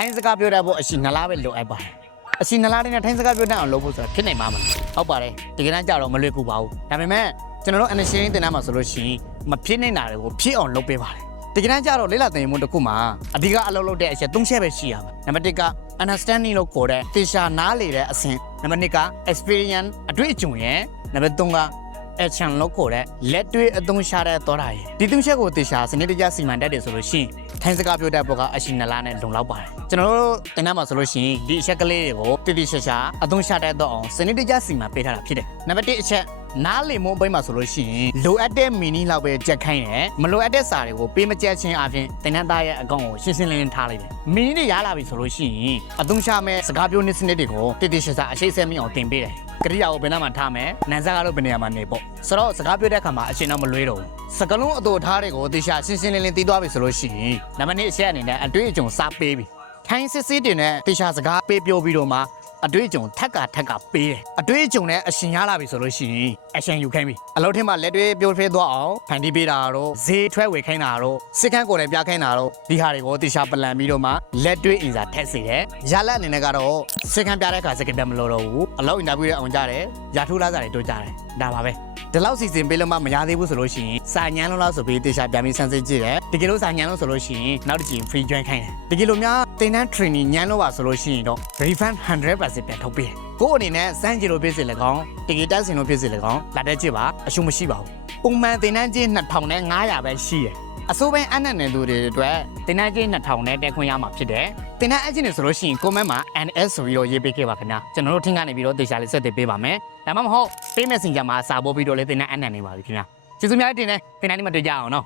ထိုင်းစကားပြောတတ်ဖို့အရှိနလားပဲလိုအပ်ပါတယ်အရှိနလားလေးနဲ့ထိုင်းစကားပြောတတ်အောင်လုပ်ဖို့ဆိုတာဖြစ်နိုင်မှာမလားဟုတ်ပါတယ်တကယ်တမ်းကြတော့မလွယ်ကူပါဘူးဒါပေမဲ့ကျွန်တော်တို့အနရှင်တင်တန်းမှာဆိုလို့ရှိရင်မဖြစ်နိုင်တာတွေကိုဖြစ်အောင်လုပ်ပေးပါတယ်တကယ်တမ်းကြတော့လေးလာတင်မှုတစ်ခုမှာအဓိကအလုပ်လုပ်တဲ့အချက်၃ချက်ပဲရှိရမှာနံပါတ်၁က understanding လို့ခေါ်တဲ့တေရှာနားလေတဲ့အဆင့်နံပါတ်2က experience အတွေ့အကြုံရယ်နံပါတ်3က action လို့ခေါ်တဲ့လက်တွေ့အသုံးချတဲ့သောတာရယ်ဒီသုံးချက်ကိုတေချာစနစ်တကျစီမံတတ်တယ်ဆိုလို့ရှိရင်ထိုင်းစကားပြောတတ်ဘောကအရှင်နလားနဲ့လုံလောက်ပါတယ်ကျွန်တော်တို့တင်တန်းမှာဆိုလို့ရှိရင်ဒီအချက်ကလေးတွေကိုတိတိကျကျအသုံးချတတ်တော့အောင်စနစ်တကျစီမံပေးထားတာဖြစ်တယ်နံပါတ်1အချက်နားလေမုံပိတ်မှာဆိုလို့ရှိရင်လိုအပ်တဲ့မီနီလောက်ပဲကြက်ခိုင်းတယ်မလိုအပ်တဲ့စာတွေကိုပေးမကြက်ချင်းအပြင်တင်တန်းသားရဲ့အကောင့်ကိုရှင်းရှင်းလင်းလင်းထားလိုက်တယ်မီနီတွေရလာပြီဆိုလို့ရှိရင်အသုံးချမဲ့စကားပြောနည်းစနစ်တွေကိုတိတိကျကျအရှိတ်ဆက်မိအောင်တင်ပေးတယ် ကရိယာကိုဘယ်နှမှာထားမယ်နန်းစားကတော့ဘယ်နေရာမှာနေပေါ့ဆိုတော့စကားပြောတဲ့အခါမှာအရှင်တော့မလွဲတော့ဘူးစကလုံးအတူထားတွေကိုတေချာရှင်းရှင်းလင်းလင်းသိသွားပြီဆိုလို့ရှိရင်နံပါတ်1အချက်အနေနဲ့အတွေ့အကြုံစားပေးပြီထိုင်းစစ်စစ်တင်နဲ့တေချာစကားပေးပြောပြီးတော့မှ အတွေ့အကြုံထက်ကထက်ကပေးတယ်အတွေ့အကြုံနဲ့အရှင်ရလာပြီဆိုလို့ရှိရင်အရှင်ယူခိုင်းပြီအလုပ်ထင်းမှာလက်တွေပြောဖေးသွားအောင်ဖန်တီးပေးတာတော့ဈေးထွက်ဝေခိုင်းတာတော့စစ်ခန်းကိုယ်တိုင်ပြခိုင်းတာတော့ဒီဟာတွေကိုတေချာပလန်ပြီးတော့မှလက်တွေအင်စာထက်စေတယ်ရလက်အနေနဲ့ကတော့စစ်ခန်းပြတဲ့အခါစကပြမလို့တော့ဘူးအလုပ်အင်တာဗျူးတွေအောင်ကြတယ်ရာထူးလားစားတွေတို့ကြတယ်ဒါပါပဲဒီလောက်စီစဉ်ပေးလို့မှမရသေးဘူးဆိုလို့ရှိရင်စာညမ်းလုံးလားဆိုပြီးတေချာပြန်ပြီးစမ်းစစ်ကြည့်တယ်တကယ်လို့စာညမ်းလုံးဆိုလို့ရှိရင်နောက်တစ်ကြိမ် free join ခိုင်းတယ်တကယ်လို့များတင်တန်း training ညမ်းလို့ပါဆိုလို့ရှိရင်တော့ refund 100%ပြန်ထုတ်ပေးတယ်ကို့အနေနဲ့စမ်းကြည့်လို့ပြည့်စင်လည်းကောင်းတကယ်တက်စင်လို့ပြည့်စင်လည်းကောင်းလာတဲ့ကြည့်ပါအရှုံးမရှိပါဘူးပုံမှန်တင်တန်းချင်း2500ပဲရှိတယ်အစိုးပိုင်းအနက်နယ်သူတွေအတွက်တင်တန်းချင်း2000နဲ့တက်ခွင့်ရမှာဖြစ်တယ်တင်တန်းအချင်းတွေဆိုလို့ရှိရင် comment မှာ NS ဆိုပြီးတော့ရေးပေးခဲ့ပါခင်ဗျာကျွန်တော်တို့ထင်းကနေပြီးတော့တေချာလေးဆက်သွယ်ပေးပါမယ်ဒါမှမဟုတ် pay messenger မှာစာပို့ပြီးတော့လေတင်တန်းအနက်နေပါပြီခင်ဗျာကျေးဇူးများတင်တယ်တင်တန်းဒီမှာတွေ့ကြအောင်နော်